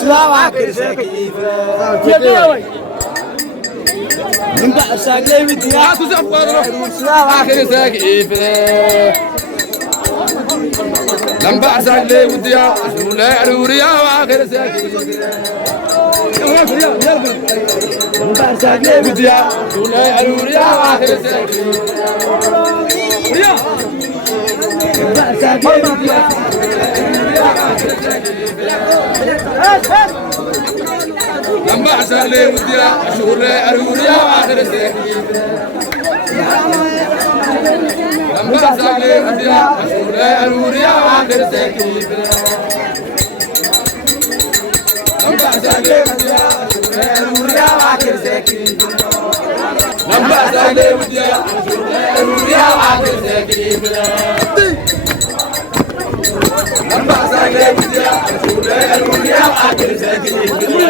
سلاوة كرسكيف من بعد ساقي بديا سلاوة كرسكيف لم بعد ساقي بديا ولا عروريا واخر ساقي لم بعد ساقي بديا ولا عروريا واخر ساقي لم بعد ساقي بديا لما عسى لي وديا شهور أروريا وآخر ساكي لما عسى لي وديا شهور أروريا وآخر ساكي لما عسى لي وديا شهور أروريا وآخر ساكي لما عسى لي وديا شهور أروريا وآخر ساكي لما عسى لي وديا شهور أروريا وآخر ساكي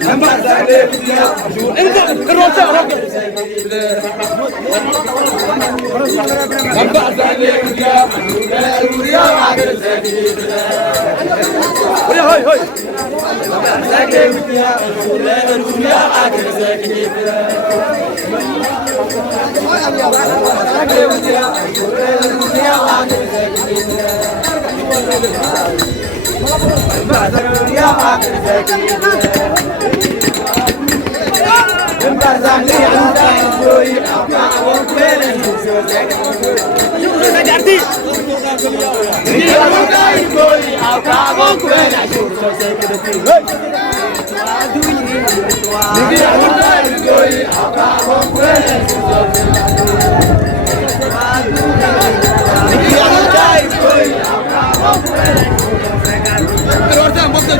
لما زعلي بديا انت الروتا لما زعلي بديا الوريا عاقل زكي ويا هاي هاي لما زعلي بديا الوريا عاقل زكي زعلي بديا الوريا عاقل زكي بعد الوريا عاقل زكي Bazangi anda joy apa wongkelen Juru sajarti Dia mudai joy apa wongkelen juru sajarti Dia mudai joy apa wongkelen Dia mudai joy apa wongkelen Terorang bokta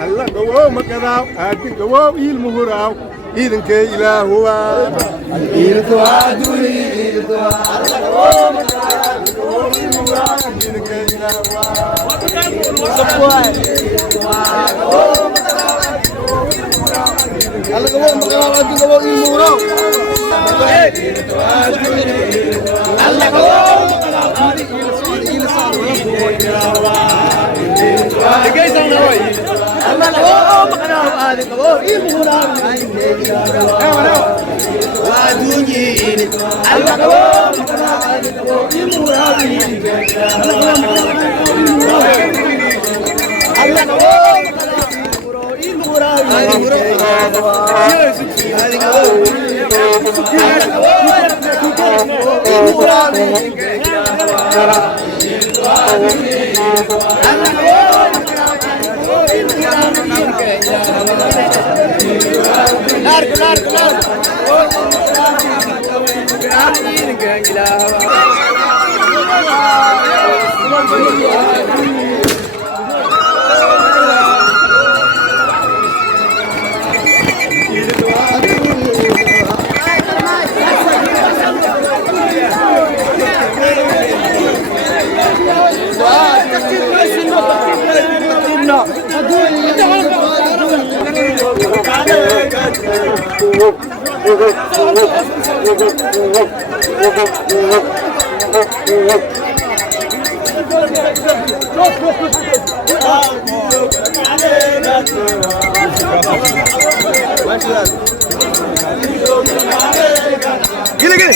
هلا قووا مكراو هاتي قووا يلمهراو إذن كي إله هو إلتوا دولي إلتوا قووا مكراو قووا يلمهراو إذن كي إله هو هلا قووا مكراو هاتي قووا يلمهراو هلا قووا مكراو هاتي Gile gile.